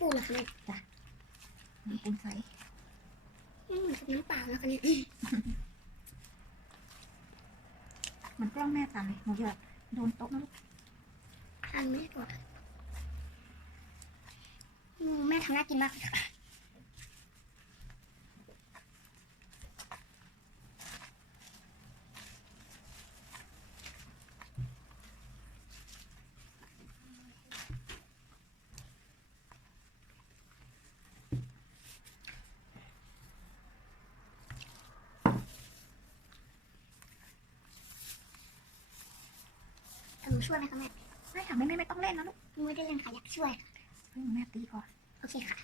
ปูเหรอคะเนี่ยน้ำปูนใสไม่เหมือนกับน้ำเปล่านะคะเนี่ยเหมือนกล้องแม่ตามเลยหนูอย่าโดนโต๊ะนะลูกทานไม่ได้ตัวค่ะอืมแม่ทำน่ากินมากเลยค่ะ นูช่วยไหมคะแม่ไม่ค่ะไม่ไม่ไม่ต้องเล่นนะลูกหนูไม่ได้เล่นค่ะอยากช่วยค่ะเพิ่งแม่ตีก่อนโอเคค่ะ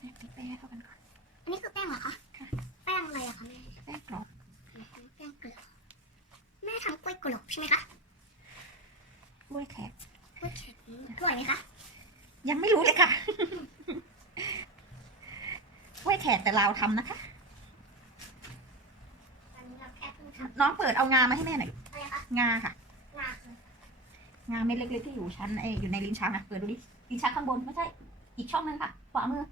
แม่ตีแป้งให้เข้ากันก่อนอันนี้คือแป้งเหรอคะค่ะแป้งอะไรอะคะแม่แป้งกรอบแป้งเกลือแม่ทำกล้วยกรอบใช่ไหมคะกล้วยแขกกล้วยแข็งอร่อยไหมคะยังไม่รู้เลยค่ะกล้วยแขกแต่เราวทำนะคะอันนี้เราแค่เพิ่งทน้องเปิดเอางามาให้แม่หน่อยำอะไรคะงาค่ะงาคืองาเม็ดเล็กๆที่อยู่ชั้นไออยู่ในลิ้นชักนะเปิดดูดิลิ้นชักข้างบนไม่ใช่ อีกช่องนึงค่ะขวามือ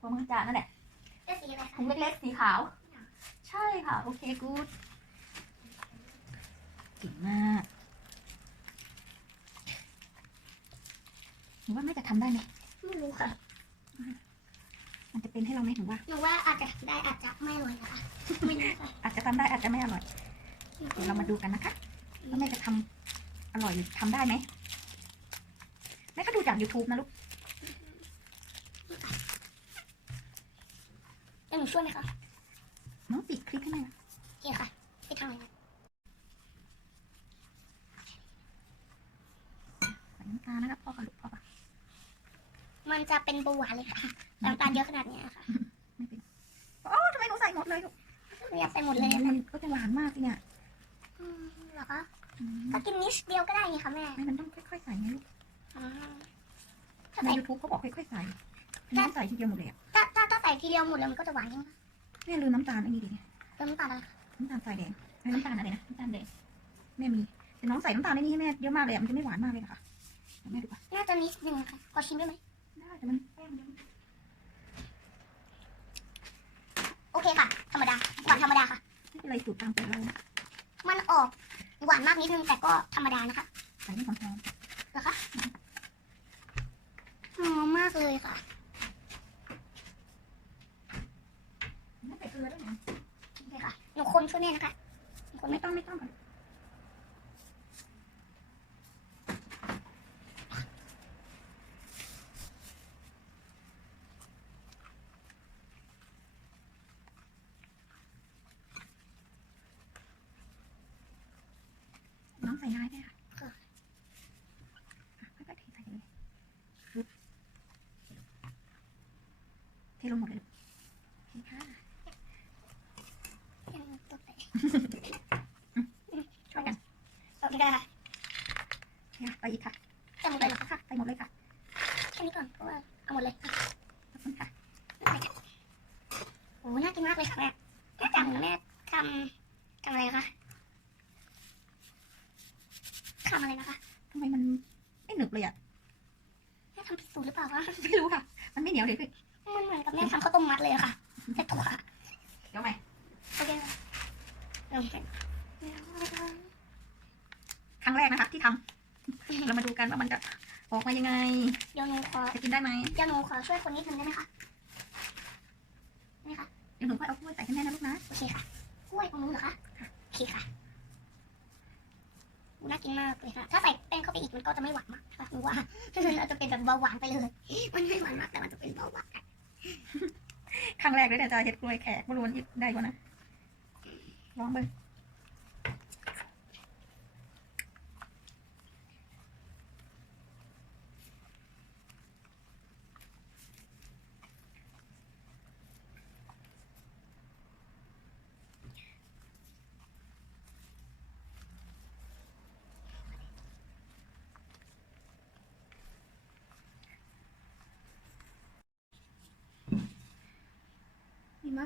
ขวามือจ่านั่นแหละเลือกสีอะไรคะถุงเล็กๆสีขาว ใช่ค่ะ โอเคกูดเก่งมากหนูว่าแม่จะทำได้ไหมไม่รู้ค่ะ มันจะเป็นให้เราไหมหนูว่าหนูว่าอาจจะได้อาจจะไม่อร่อยนะคะไม่รู้ค่ะอาจจะทำได้อาจจะไม่อร่อยเดี๋ยวเรามาดูกันนะคะว่าแม่จะทำ อร่อยหรือทำได้ไหมแม่ก็ดูจาก YouTube นะลูกเดี๋ยวหนูช่วยไหมคะน้องปิดคลิปให้แม่นะโอเคค่ะไปทางไหนนะใส่น้ำตาลนะครับพ่อกับลูกพ่อปะมันจะเป็นเบาหวานเลยค่ะน้ำตาลเยอะขนาดเนี้ยค่ะไม่เป็นโอ้ทำไมหนูใส่หมดเลยลูกหนูอยากใส่หมดเลยมันก็จะหวานมากสิเนี่ยอืมเหรอคะอืม ก็กินนิดเดียวก็ได้ไงคะแม่ ไม่มันต้องค่อยๆใส่ไงลูกอ๋อถ้าในใส่ YouTube เขาบอกค่อยๆใส่น้ำใส่ทีเดียวหมดเลยอะถ้าถ้าถ้าใส่ทีเดียวหมดเลยมันก็จะหวานใช่ไหมคะแม่ลืมน้ำตาลไอ้นี่ดิเนี่ยเติมน้ำตาลอะไรคะน้ำตาลทรายแดงไอ้น้ำตาลอะไรนะน้ำตาลแดงแม่มีแต่น้องใส่น้ำตาลในนี้ให้แม่เยอะมากเลยอะมันจะไม่หวานมากเลยเหรอคะเดี๋ยวแม่ดูก่อนน่าจะนิดนึงค่ะขอชิมได้ไหมได้แต่มันแป้งเยอะโอเคค่ะ ธรรมดาหวานธรรมดาค่ะไม่เป็นไรสูตรตามใจเรานะมันออก หวานมากนิดนึงแต่ก็ธรรมดานะคะใส่ให้หอมเหรอคะหอมมากเลยค่ะๆไม่ใส่เกลือด้วยนะโอเคค่ะหนูคนช่วยแม่นะคะหนูคนไม่ไม่ต้องไม่ต้องก่อนน้องใส่น้อยได้ค่ะค่ะค่อยๆเทใส่เลยปึ๊บเท ลงหมดเลยโอเคค่ะยังตกแต่ช่วยกันโอเคค่ะเนี่ยไปอีกค่ะจะหมดไปเลยเหรอคะค่ะไปหมดเลยค่ะแค่นี้ก่อนเพราะว่าเอาหมดเลยค่ะขอบคุณค่ะโอ้น่ากินมากเลยค่ะแม่แม่จำแม่ทำทำอะไรคะทำอะไรนะคะทำไมมันไม่หนึบเลยอะแม่ทำผิดสูตรหรือเปล่าคะไม่รู้ค่ะ มันไม่เหนียวเดี๋ยวพี่ มันเหมือนกับแม่ทำข้าวต้มมัดเลยอะค่ะแต่ถั่วเดี๋ยวใหม่โอเคค่ะลงไปครั้งแรกนะคะ ที่ทำเรามาดูกันว่ามันจะออกมายังไง เดี๋ยวหนูขอจะกินได้ไหมเดี๋ยวหนูขอช่วยคนนิดนึงได้ไหมคะได้ไหมคะเดี๋ยวหนูค่อยเอากล้วยใส่ให้แม่นะลูกนะโอเคค่ะกล้วยตรงนู้นเหรอคะโอเคค่ะน่ากินมากเลยค่ะถ้าใส่แป้งเข้าไปอีกมันก็จะไม่หวานมากค่ะหนูว่าอาจจะเป็นแบบเบาหวานไปเลย กเลยเนี่ยจะเห็ดกล้วยแขกไม่รู้ว่าได้กว่านะลองเบิ่ง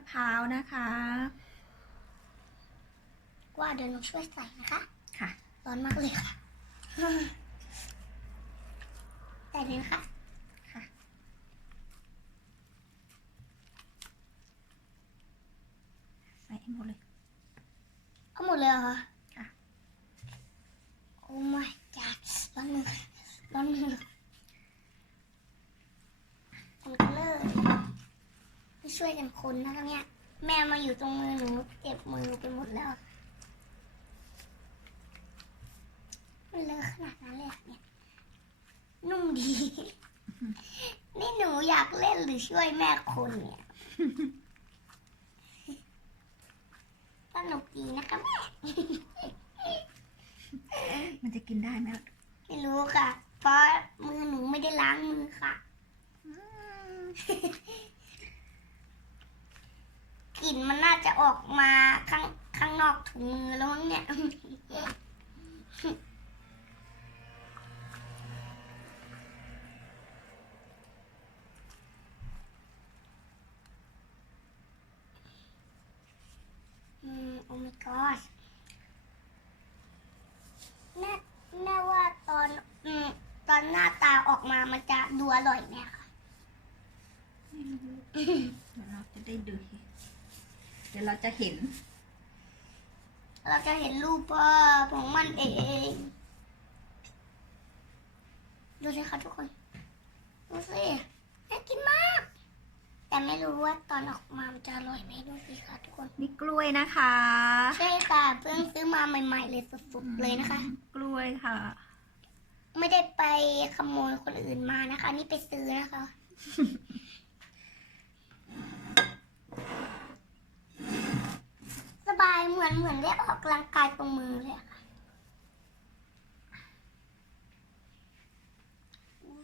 ะพร้าวนะคะ ว่าเดี๋ยวหนูช่วยใส่นะคะ ค่ะ ร้อนมากเลยค่ะแต่เลยนะคะค่ะ ใส่ให้หมดเลย เอาหมดเลยเหรอคะค่ะ โอ้ my god ร้อนมือร้อนมือคนกันเลยไม่ ช่วยกันคนนะคะเนี่ย แม่มาอยู่ตรงมือหนูเจ็บมือไปหมดแล้ว มันเลอะขนาดนั้นเลยเหรอเนี่ย นุ่มดี นี่หนูอยากเล่นหรือช่วยแม่คนเนี่ยสนุกดีนะคะแม่ มันจะกินได้ไหมล่ะไม่รู้ค่ะ เพราะมือหนูไม่ได้ล้างมือค่ะอืม กลิ่นมันน่าจะออกมาข้างข้างนอกถุงมือแล้วมั้งเนี่ย อืม โอ้ my god แน่แน่ว่าตอน อืม ตอนหน้าตาออกมามันจะดูอร่อยไหมคะ ไม่รู้เดี๋ยวเราจะได้ดู เดี๋ยวเราจะเห็น เราจะเห็นรูปภาพของมันเอง ดูสิคะทุกคน ดูสิน่ากินมาก แต่ไม่รู้ว่าตอนออกมามันจะอร่อยไหมดูสิคะทุกคน นี่กล้วยนะคะ ใช่ค่ะ เพิ่งซื้อมาใหม่ๆเลยสดๆเลยนะคะ กล้วยค่ะ ไม่ได้ไปขโมยคนอื่นมานะคะ นี่ไปซื้อนะคะ บายเหมือนเหมือนได้ออกกำลังกายตรงมือเลยค่ะ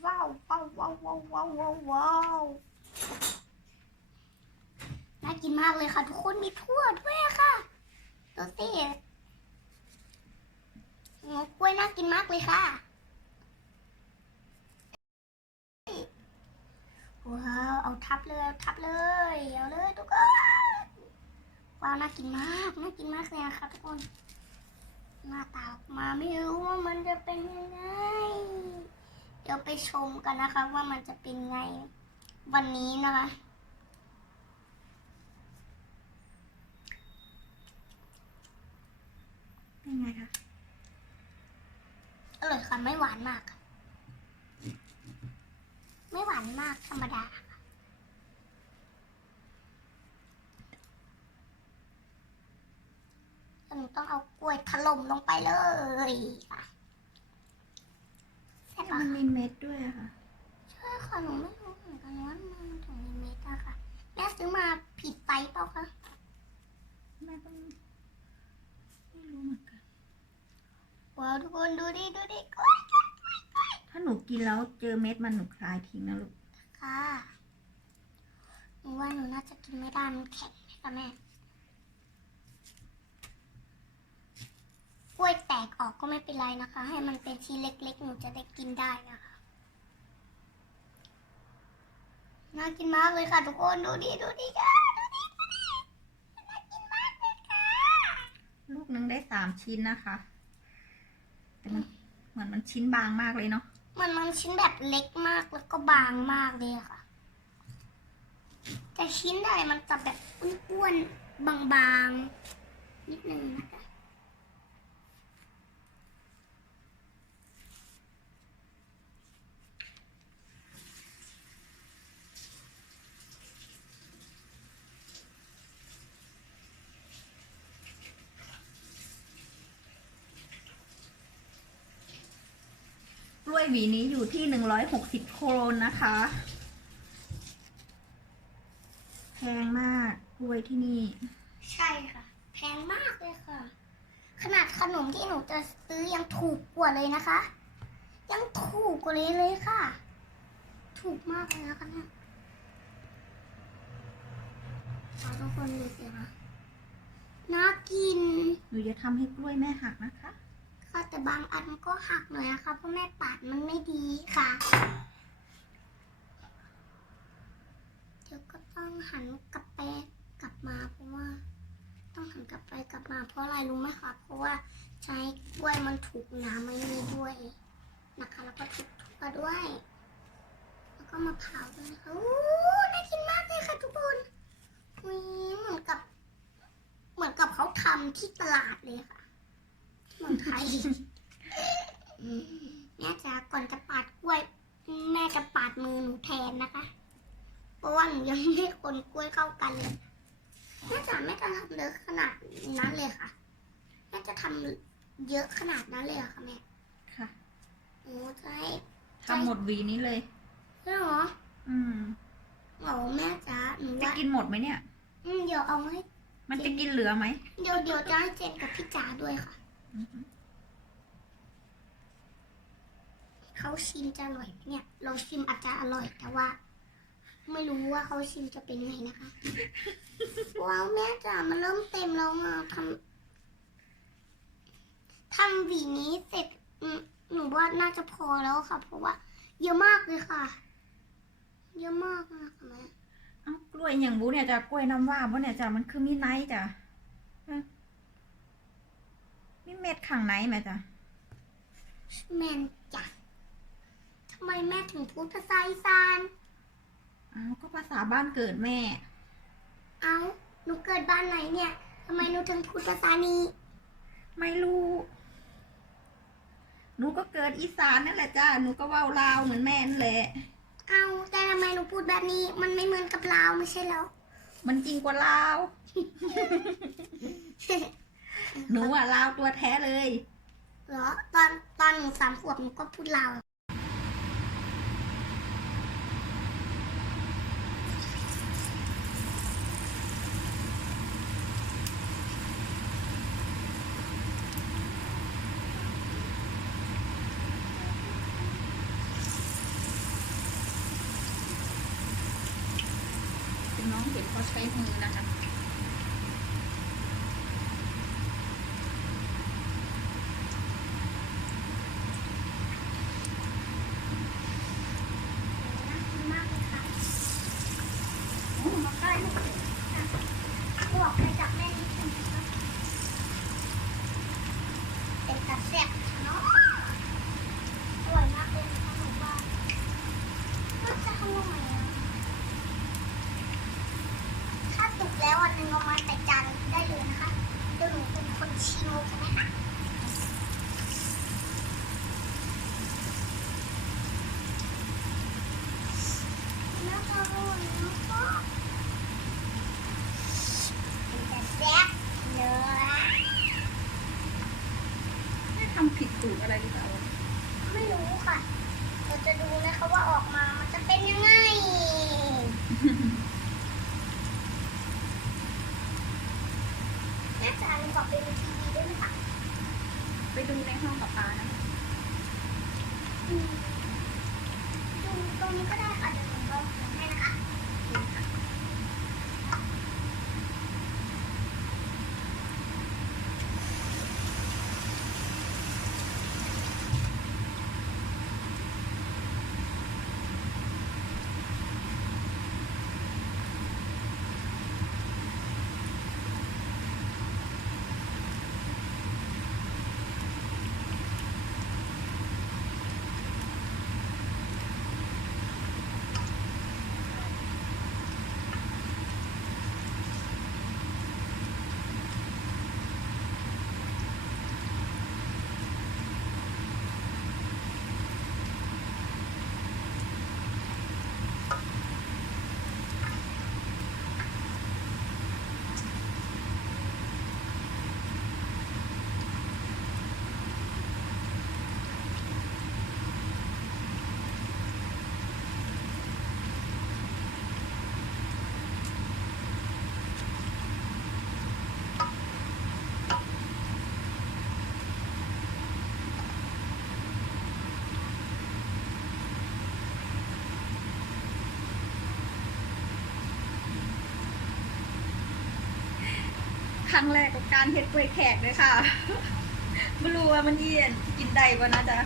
ว้าวว้าวว้าวว้าวว้าวว้าววาวน่ากินมากเลยค่ะ ทุกคนมีทั่วด้วยค่ะดูสิงกล้วยน่ากินมากเลยค่ะ ว้าว เอาทับเลย เอาทับเลย เอาเลยทุกคน ว้าวน่ากินมากน่ากินมากเลยนะคะทุกคนหน้าตาออกมาไม่รู้ว่ามันจะเป็นยังไง เดี๋ยวไปชมกันนะคะว่ามันจะเป็นไงวันนี้นะคะเป็นไงคะอร่อยค่ะไม่หวานมากค่ะไม่หวานมากธรรมดาค่ะแล้ว หนูต้องเอากล้วยถล่มลงไปเลยค่ะแซ่บปะมันมีเม็ดด้วยอะค่ะใช่ค่ะหนูไม่รู้เหมือนกันว่ามันถึงมีเม็ดอะค่ะแม่ซื้อมาผิดไซส์เปล่าคะแม่ก็ไม่รู้เหมือนกันว้าวทุกคนดูดิดูดิกล้วยถ้าหนูกินแล้วเจอเม็ดมันหนูคลายทิ้งนะลูกค่ะหนูว่าหนูน่าจะกินไม่ได้มันแข็งค่ะแม่ กล้วยแตกออกก็ไม่เป็นไรนะคะ ให้มันเป็นชิ้นเล็กๆ หนูจะได้กินได้นะคะน่ากินมากเลยค่ะทุกคนดูดิดูดิค่ะดูดิดูดิน่ากินมากเลยค่ะลูกนึงได้สามชิ้นนะคะ แต่มันเหมือนมันชิ้นบางมากเลยเนาะมันมันชิ้นแบบเล็กมากแล้วก็บางมากเลยอะค่ะ แต่ชิ้นใดมันจะแบบอ้วนๆบางๆนิดนึงนะคะ หวีนี้อยู่ที่หนึ่งร้อยหกสิบโครนนะคะ แพงมากกล้วยที่นี่ ใช่ค่ะ แพงมากเลยค่ะ ขนาดขนมที่หนูจะซื้อยังถูกกว่าเลยนะคะ ยังถูกกว่าเลยเลยค่ะ ถูกมากเลยนะคะเนี่ยเอทุกคนดูสิคะน่ากิน หนูจะทำให้กล้วยแม่หักนะคะ แต่บางอันมันก็หักหน่อยนะคะเพราะแม่ปาดมันไม่ดีค่ะ เดี๋ยวก็ต้องหันกลับไปกลับมาเพราะว่า ต้องหันกลับไปกลับมาเพราะอะไรรู้ไหมคะเพราะว่าใช้กล้วยมันถูกน้ำไม่มีด้วยนะคะแล้วก็ถูกทั่วด้วย แล้วก็มะพร้าวด้วยนะคะโอ้น่ากินมากเลยค่ะทุกคนอุ้ยเหมือนกับ เหมือนกับเขาทำที่ตลาดเลยค่ะ ที่เมืองไทยอืมแม่จ๋าก่อนจะปาดกล้วย แม่จะปาดมือหนูแทนนะคะ เพราะว่าหนูยังไม่ได้คนกล้วยเข้ากันเลยแม่จ๋าแม่จะทำเยอะขนาดนั้นเลยค่ะแม่จะทำเยอะขนาดนั้นเลยเหรอคะแม่ค่ะโอ้ใช่ทำหมดหวีนี้เลยใช่เหรอ อืมโอ้แม่จ๋าหนูจะว่ากินหมดไหมเนี่ย อืมเดี๋ยวเอาให้ มันจะกินเหลือไหม เดี๋ยวเดี๋ยวจะให้เจนกับพี่จ๋าด้วยค่ะอือหือ เขาชิมจะอร่อยเนี่ย เราชิมอาจจะอร่อยแต่ว่า ไม่รู้ว่าเขาชิมจะเป็นไงนะคะว้าวแม่จ๋ามันเริ่มเต็มแล้วอะทำทำหวีนี้เสร็จหนูว่าน่าจะพอแล้วค่ะ เพราะว่า เยอะมากเลยค่ะ เยอะมากนะคะแม่อ้ากล้วยอย่างบูเนี่ยจ้ะกล้วยน้ำว่าบูเนี่ยจ้ะมันคือมีไนท์จ้ะ มีเม็ดข้างในไหมจ้ะแมนจ้ะทำไมแม่ถึงพูดภาษาอีสานอ้าวก็ภาษาบ้านเกิดแม่ เอ้าหนูเกิดบ้านไหนเนี่ยทำไมหนูถึงพูดภาษานี้ไม่รู้ หนูก็เกิดอีสานนั่นแหละจ้าหนูก็เว้าลาวเหมือนแม่นั่นแหละ เอาแต่ทำไมหนูพูดแบบนี้ มันไม่เหมือนกับเราไม่ใช่แล้วมันจริงกว่าลาว หนูอะลาวตัวแท้เลย เหรอ ตอนตอนหนูสามขวบหนูก็พูดลาว รั้งแรกกับการเฮ็ดกล้วยแขกเลยค่ะไม่รู้ว่ามันเย็นกินได้ป่ะนะจ๊ะ